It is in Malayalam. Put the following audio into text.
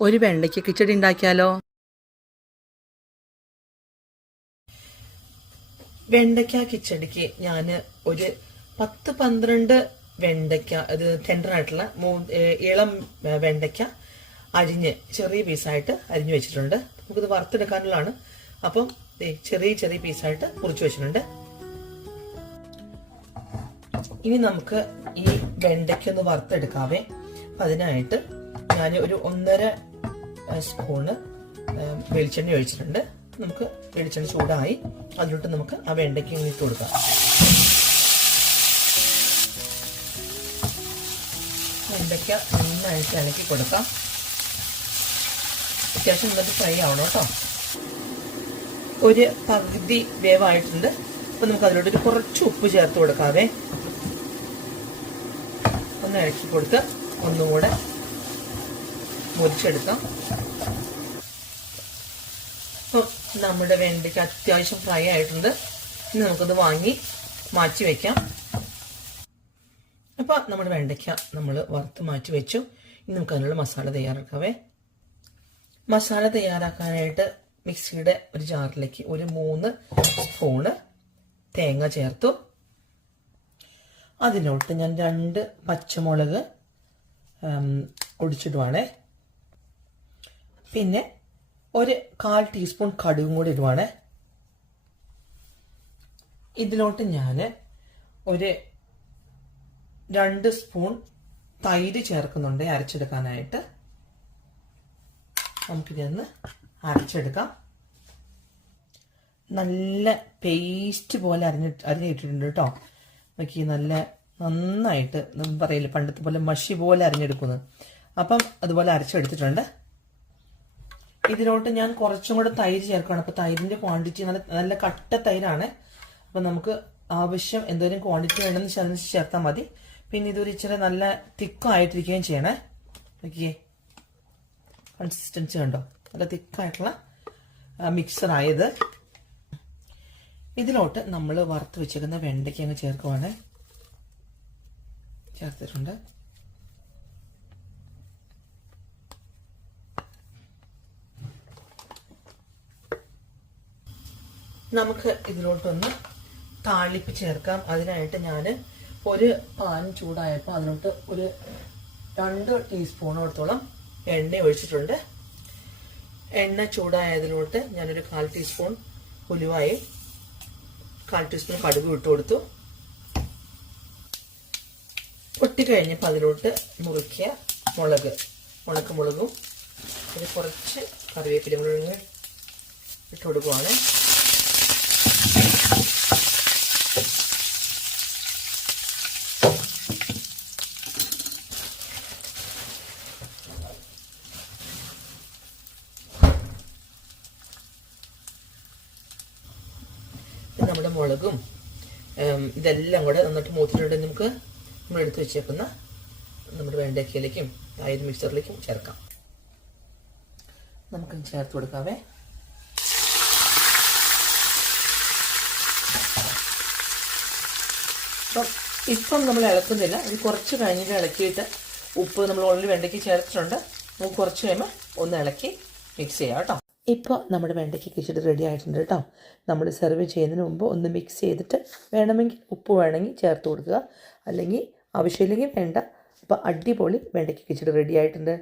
ഒരു വെണ്ടയ്ക്ക് കിച്ചടി ഉണ്ടാക്കിയാലോ? വെണ്ടയ്ക്ക കിച്ചടിക്ക് ഞാൻ ഒരു പത്ത് പന്ത്രണ്ട് വെണ്ടയ്ക്ക അത് ടെൻഡറായിട്ടുള്ള മൂ ഇളം വെണ്ടയ്ക്ക അരിഞ്ഞ് ചെറിയ പീസായിട്ട് അരിഞ്ഞു വെച്ചിട്ടുണ്ട്. നമുക്കിത് വറുത്തെടുക്കാനുള്ളതാണ്. അപ്പം ചെറിയ ചെറിയ പീസായിട്ട് മുറിച്ച് വെച്ചിട്ടുണ്ട്. ഇനി നമുക്ക് ഈ വെണ്ടയ്ക്ക ഒന്ന് വറുത്തെടുക്കാവേ. അതിനായിട്ട് ഞാൻ ഒരു ഒന്നര സ്പൂണ് വെളിച്ചെണ്ണ ഒഴിച്ചിട്ടുണ്ട്. നമുക്ക് വെളിച്ചെണ്ണ ചൂടായി അതിലോട്ട് നമുക്ക് ആ വെണ്ടയ്ക്ക് ഇട്ട് കൊടുക്കാം. വെണ്ടയ്ക്ക നന്നായിട്ട് ഇളക്കി കൊടുക്കാം. അത്യാവശ്യം നന്നായിട്ട് ഫ്രൈ ആവണം കേട്ടോ. ഒരു പകുതി വേവായിട്ടുണ്ട്. അപ്പം നമുക്ക് അതിലോട്ട് കുറച്ച് ഉപ്പ് ചേർത്ത് കൊടുക്കാവേ. ഒന്ന് ഇളക്കി കൊടുത്ത് ഒന്നുകൂടെ മുറിച്ചെടുക്കാം. അപ്പം നമ്മുടെ വെണ്ടയ്ക്ക് അത്യാവശ്യം ഫ്രൈ ആയിട്ടുണ്ട്. ഇനി നമുക്കത് വാങ്ങി മാറ്റി വെക്കാം. അപ്പം നമ്മുടെ വെണ്ടയ്ക്ക നമ്മൾ വറുത്ത് മാറ്റി വെച്ചു. ഇനി നമുക്ക് അതിനുള്ള മസാല തയ്യാറാക്കാവേ. മസാല തയ്യാറാക്കാനായിട്ട് മിക്സിയുടെ ഒരു ജാറിലേക്ക് ഒരു മൂന്ന് സ്പൂണ് തേങ്ങ ചേർത്തു. അതിനോട്ട് ഞാൻ രണ്ട് പച്ചമുളക് ഒടിച്ചിടുവാണേ പിന്നെ ഒരു കാൽ ടീസ്പൂൺ കടുകും കൂടി ഇടുവാണേ. ഇതിലോട്ട് ഞാൻ ഒരു രണ്ട് സ്പൂൺ തൈര് ചേർക്കുന്നുണ്ട് അരച്ചെടുക്കാനായിട്ട്. നമുക്കിതൊന്ന് അരച്ചെടുക്കാം. നല്ല പേസ്റ്റ് പോലെ അരിഞ്ഞി അരിഞ്ഞിട്ടിട്ടുണ്ട് കേട്ടോ നോക്കി നല്ല നന്നായിട്ട് പറയില്ല പണ്ടത്തെ പോലെ മഷി പോലെ അരിഞ്ഞെടുക്കുന്നത് അപ്പം അതുപോലെ അരച്ചെടുത്തിട്ടുണ്ട്. ഇതിലോട്ട് ഞാൻ കുറച്ചും കൂടെ തൈര് ചേർക്കുകയാണ്. അപ്പോൾ തൈരിന്റെ ക്വാണ്ടിറ്റി നല്ല നല്ല കട്ട തൈരാണ്. അപ്പൊ നമുക്ക് ആവശ്യം എന്തോരം ക്വാണ്ടിറ്റി വേണമെന്ന് അതിന് ചേർത്താൽ മതി. പിന്നെ ഇതൊരു ഇച്ചിരി നല്ല തിക്കായിട്ടിരിക്കുകയും ചെയ്യണേ. നോക്കിയേ. കൺസിസ്റ്റൻസി കണ്ടോ? നല്ല തിക്കായിട്ടുള്ള മിക്സർ ആയത്. ഇതിലോട്ട് നമ്മൾ വറുത്ത് വെച്ചേക്കുന്ന വെണ്ടയ്ക്ക് അങ്ങ് ചേർക്കുവാണ്. ചേർത്തിട്ടുണ്ട്. നമുക്ക് ഇതിലോട്ടൊന്ന് താളിപ്പ് ചേർക്കാം. അതിനായിട്ട് ഞാൻ ഒരു പാൻ ചൂടായപ്പോൾ അതിലോട്ട് ഒരു രണ്ട് ടീസ്പൂണോടത്തോളം എണ്ണ ഒഴിച്ചിട്ടുണ്ട്. എണ്ണ ചൂടായതിലോട്ട് ഞാനൊരു കാൽ ടീസ്പൂൺ ഉലുവായി കാൽ ടീസ്പൂൺ കടുക് ഇട്ട് കൊടുത്തു. പൊട്ടിക്കഴിഞ്ഞപ്പോൾ അതിലോട്ട് മുറിക്കുക മുളക് മുളക് മുളകും ഒരു കുറച്ച് കറിവേപ്പില ഇട്ട് കൊടുക്കുവാണ് ഇത് നമ്മുടെ മുളകും ഇതെല്ലാം കൂടെ നന്നായിട്ട് മൂത്തിട്ടുണ്ട് നമുക്ക് നമ്മൾ എടുത്തു വെച്ചേക്കുന്ന നമ്മുടെ വെണ്ടയ്ക്കയിലേക്കും തൈര് മിക്സറിലേക്കും ചേർക്കാം. നമുക്ക് ചേർത്ത് കൊടുക്കാവേ. അപ്പം ഇപ്പം നമ്മൾ ഇളക്കുന്നില്ല. ഇത് കുറച്ച് കഴിഞ്ഞിട്ട് ഇളക്കിയിട്ട് ഉപ്പ് നമ്മൾ ഓൾറെഡി വെണ്ടയ്ക്ക് ചേർത്തിട്ടുണ്ട്. നമുക്ക് കുറച്ച് കഴിയുമ്പോൾ ഒന്ന് ഇളക്കി മിക്സ് ചെയ്യാം കേട്ടോ. ഇപ്പോൾ നമ്മുടെ വെണ്ടയ്ക്ക് കിച്ചടി റെഡി ആയിട്ടുണ്ട് കേട്ടോ നമ്മൾ സെർവ് ചെയ്യുന്നതിന് മുമ്പ് ഒന്ന് മിക്സ് ചെയ്തിട്ട് വേണമെങ്കിൽ ഉപ്പ് വേണമെങ്കിൽ ചേർത്ത് കൊടുക്കുക. അല്ലെങ്കിൽ ആവശ്യമില്ലെങ്കിൽ വേണ്ട. അപ്പോൾ അടിപൊളി വെണ്ടയ്ക്ക് കിച്ചടി റെഡി ആയിട്ടുണ്ട്.